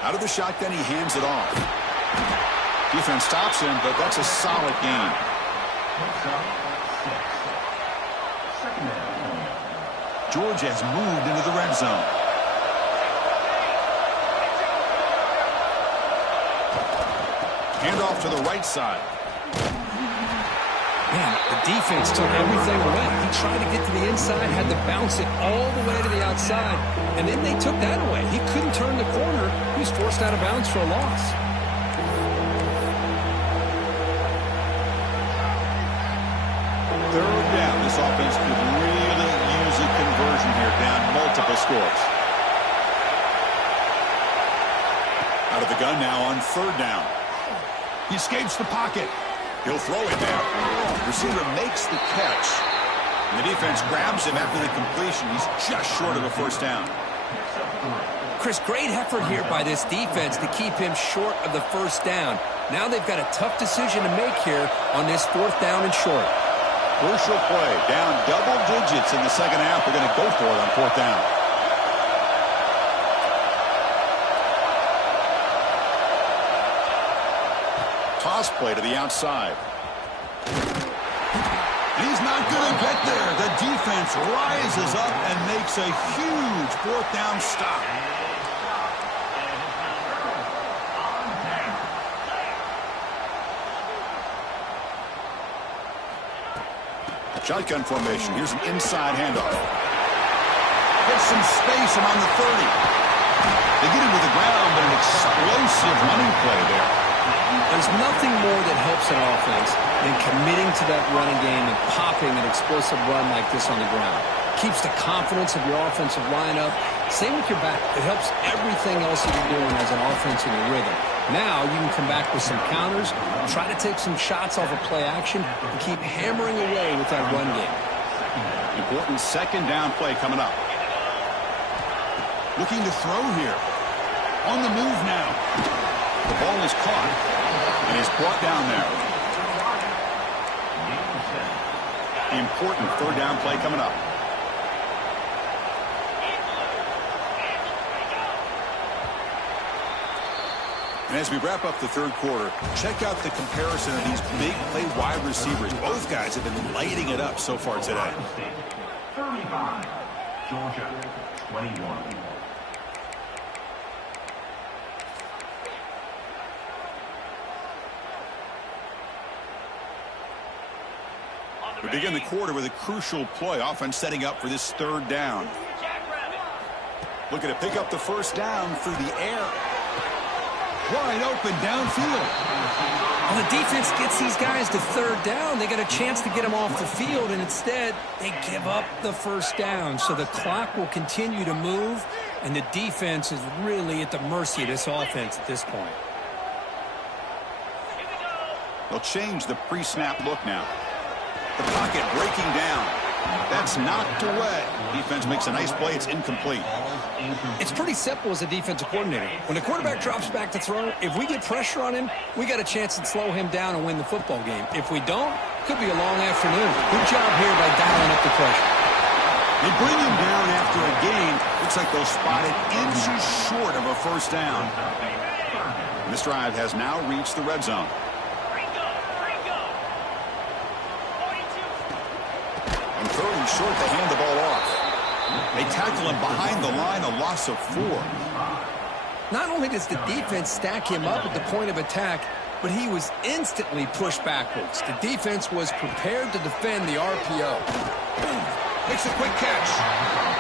Out of the shotgun, he hands it off. Defense stops him, but that's a solid gain. Georgia has moved into the red zone. Handoff to the right side. Man, the defense took everything away. He tried to get to the inside, had to bounce it all the way to the outside, and then they took that away. He couldn't turn the corner. He was forced out of bounds for a loss. Third down. This offense could really use a conversion here, down multiple scores. Out of the gun now on third down. He escapes the pocket. He'll throw it now. Receiver makes the catch. And the defense grabs him after the completion. He's just short of a first down. Chris, great effort here by this defense to keep him short of the first down. Now they've got a tough decision to make here on this fourth down and short. Crucial play. Down double digits in the second half. They're going to go for it on fourth down. Toss play to the outside. He's not going to get there. The defense rises up and makes a huge fourth down stop. Shotgun formation. Here's an inside handoff. Gets some space around the 30. They get him to the ground, but an explosive running play there. There's nothing more that helps an offense than committing to that running game and popping an explosive run like this on the ground. Keeps the confidence of your offensive lineup. Same with your back. It helps everything else that you're doing as an offense in your rhythm. Now you can come back with some counters, try to take some shots off of play action, and keep hammering away with that run game. Important second down play coming up. Looking to throw here. On the move now. The ball is caught and is brought down there. Important third down play coming up. And as we wrap up the third quarter, check out the comparison of these big play wide receivers. Both guys have been lighting it up so far today. 35, Georgia 21. We begin the quarter with a crucial play. Offense setting up for this third down. Looking to pick up the first down through the air. Wide open downfield. Well, the defense gets these guys to third down. They got a chance to get them off the field, and instead they give up the first down. So the clock will continue to move, and the defense is really at the mercy of this offense at this point. They'll change the pre-snap look now. The pocket breaking down. That's knocked away. Defense makes a nice play. It's incomplete. It's pretty simple as a defensive coordinator. When the quarterback drops back to throw, if we get pressure on him, we got a chance to slow him down and win the football game. If we don't, it could be a long afternoon. Good job here by dialing up the pressure. They bring him down after a gain. Looks like they'll spot it inches short of a first down. This drive has now reached the red zone. On third and short, they hand the ball off. They tackle him behind the line, a loss of 4. Not only does the defense stack him up at the point of attack, but he was instantly pushed backwards. The defense was prepared to defend the RPO. Makes a quick catch.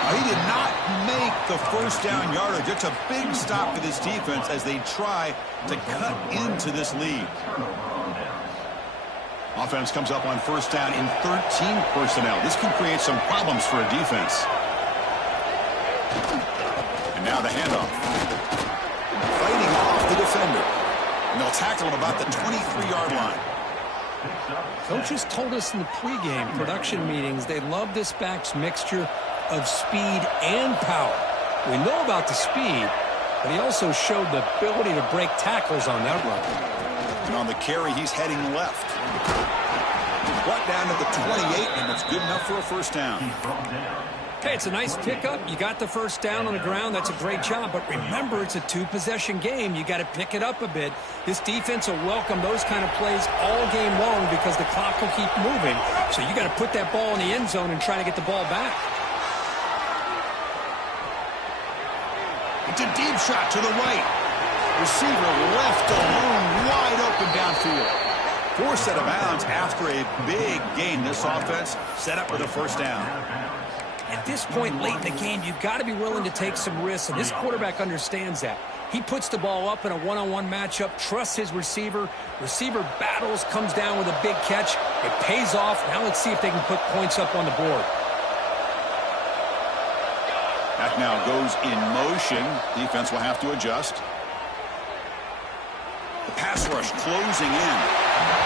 He did not make the first down yardage. It's a big stop for this defense as they try to cut into this lead. Offense comes up on first down in 13 personnel. This can create some problems for a defense. And now the handoff. Fighting off the defender. And they'll tackle him about the 23-yard line. Coaches told us in the pregame production meetings they love this back's mixture of speed and power. We know about the speed, but he also showed the ability to break tackles on that run. And on the carry, he's heading left. Brought down to the 28, and that's good enough for a first down. Hey, it's a nice pickup. You got the first down on the ground. That's a great job. But remember, it's a two-possession game. You got to pick it up a bit. This defense will welcome those kind of plays all game long because the clock will keep moving. So you got to put that ball in the end zone and try to get the ball back. It's a deep shot to the right. Receiver left alone, wide open downfield. Forced out of bounds after a big gain. This offense set up with a first down. At this point late in the game, you've got to be willing to take some risks, and this quarterback understands that. He puts the ball up in a one-on-one matchup, trusts his receiver. Receiver battles, comes down with a big catch. It pays off. Now let's see if they can put points up on the board. That now goes in motion. Defense will have to adjust. The pass rush closing in.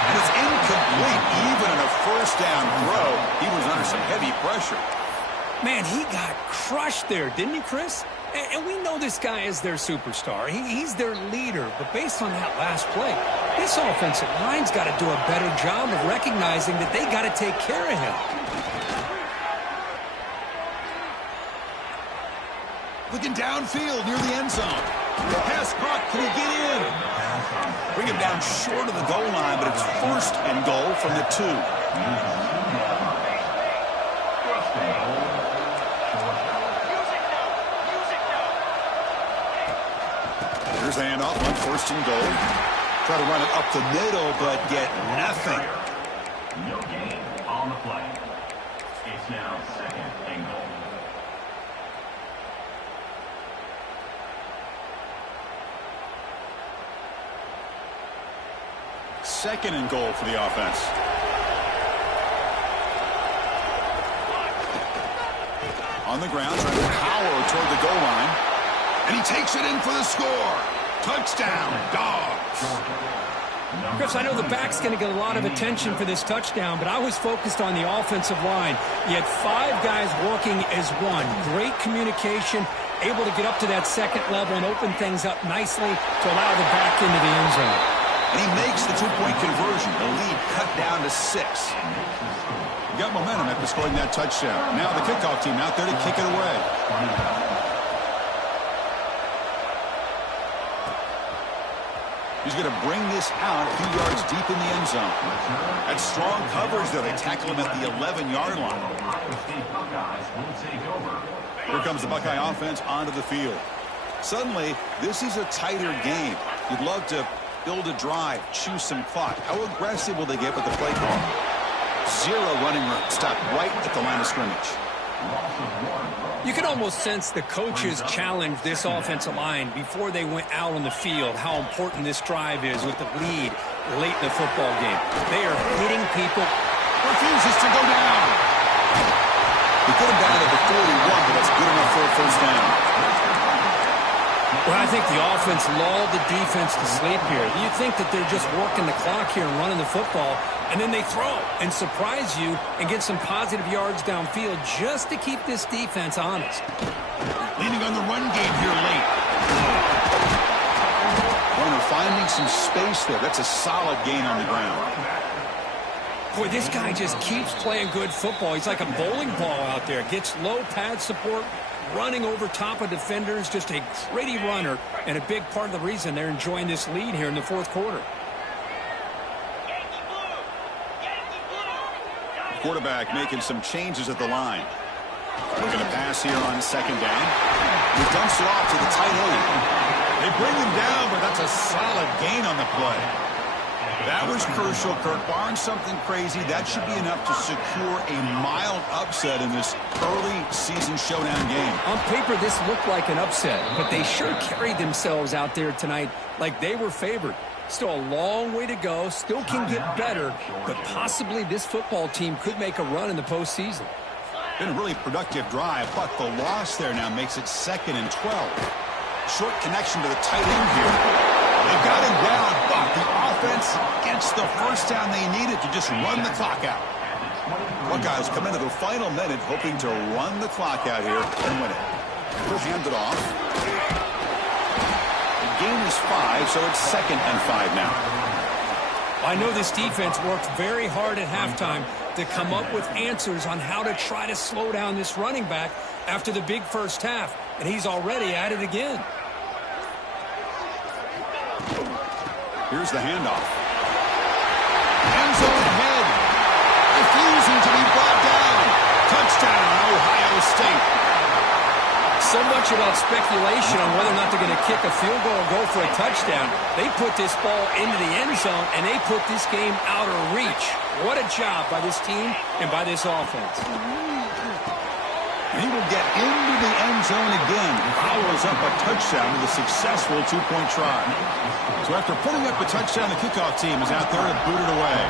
And it's incomplete. Even in a first down throw, he was under some heavy pressure. Man, he got crushed there, didn't he, Chris? And we know this guy is their superstar. He's their leader. But based on that last play, this offensive line's got to do a better job of recognizing that they got to take care of him. Looking downfield near the end zone. Pass caught. Can he get in? Bring him down short of the goal line, but it's first and goal from the 2. Here's the handoff on first and goal. Try to run it up the middle, but get nothing. No gain on the play. It's now second and goal. Second and goal for the offense. On the ground, trying to power toward the goal line. And he takes it in for the score. Touchdown, Dogs. Chris, I know the back's going to get a lot of attention for this touchdown, but I was focused on the offensive line. You had 5 guys working as one. Great communication, able to get up to that second level and open things up nicely to allow the back into the end zone. And he makes the 2-point conversion. The lead cut down to 6. You got momentum after scoring that touchdown. Now the kickoff team out there to kick it away. He's going to bring this out a few yards deep in the end zone. That's strong coverage there. They tackle him at the 11-yard line. Here comes the Buckeye offense onto the field. Suddenly, this is a tighter game. You'd love to build a drive, choose some clock. How aggressive will they get with the play call? 0 running room. Stop right at the line of scrimmage. You can almost sense the coaches challenge this offensive line before they went out on the field, how important this drive is with the lead late in the football game. They are hitting people. Refuses to go down. He put him down at the 41, but that's good enough for a first down. Well, I think the offense lulled the defense to sleep here. You think that they're just working the clock here and running the football, and then they throw and surprise you and get some positive yards downfield just to keep this defense honest. Leaning on the run game here late. Warner finding some space there. That's a solid gain on the ground. Boy, this guy just keeps playing good football. He's like a bowling ball out there. Gets low pad support, running over top of defenders. Just a gritty runner, and a big part of the reason they're enjoying this lead here in the fourth quarter. Quarterback making some changes at the line. Looking to pass here on second down. He dumps it off to the tight end. They bring him down, but that's a solid gain on the play. That was crucial, Kirk. Barring something crazy, that should be enough to secure a mild upset in this early season showdown game. On paper, this looked like an upset, but they sure carried themselves out there tonight like they were favored. Still a long way to go, still can get better, but possibly this football team could make a run in the postseason. Been a really productive drive, but the loss there now makes it 2nd and 12. Short connection to the tight end here. They've got him down, but the offense gets the first down they needed to just run the clock out. Buckeyes come into the final minute hoping to run the clock out here and win it. We'll hand it off. The game is 5, so it's 2nd and 5 now. I know this defense worked very hard at halftime to come up with answers on how to try to slow down this running back after the big first half, and he's already at it again. Here's the handoff. End zone ahead. Refusing to be brought down. Touchdown, Ohio State. So much about speculation on whether or not they're going to kick a field goal or go for a touchdown. They put this ball into the end zone, and they put this game out of reach. What a job by this team and by this offense. He will get into the end zone again. Follows up a touchdown with a successful 2-point try. So after putting up a touchdown, the kickoff team is out there to boot it away.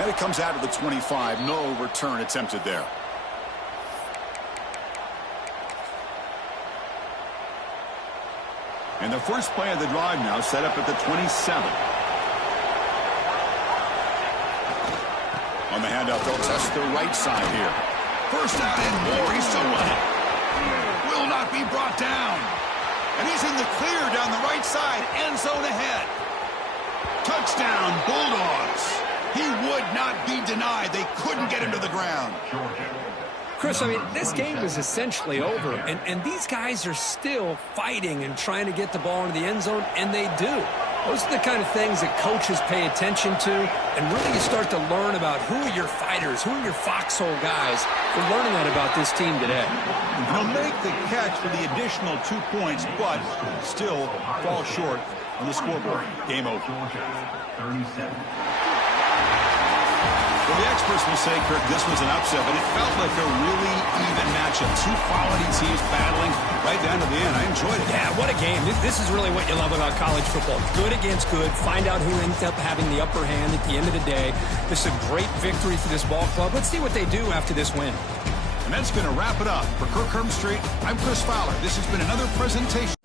And it comes out of the 25. No return attempted there. And the first play of the drive now set up at the 27. On the handoff, they'll test the right side here. First down and more. He's still running. Will not be brought down. And he's in the clear down the right side. End zone ahead. Touchdown, Bulldogs. He would not be denied. They couldn't get him to the ground. Chris, I mean, this game is essentially over, and these guys are still fighting and trying to get the ball into the end zone, and they do. Those are the kind of things that coaches pay attention to, and really you start to learn about who are your fighters, who are your foxhole guys. We're learning that about this team today. He'll make the catch for the additional 2 points, but still fall short on the scoreboard. Game over. 37. Well, the experts will say, Kirk, this was an upset, but it felt like a really even matchup. 2 quality teams battling right down to the end. I enjoyed it. Yeah, what a game. This is really what you love about college football. Good against good. Find out who ends up having the upper hand at the end of the day. This is a great victory for this ball club. Let's see what they do after this win. And that's going to wrap it up. For Kirk Herbstreit, I'm Chris Fowler. This has been another presentation.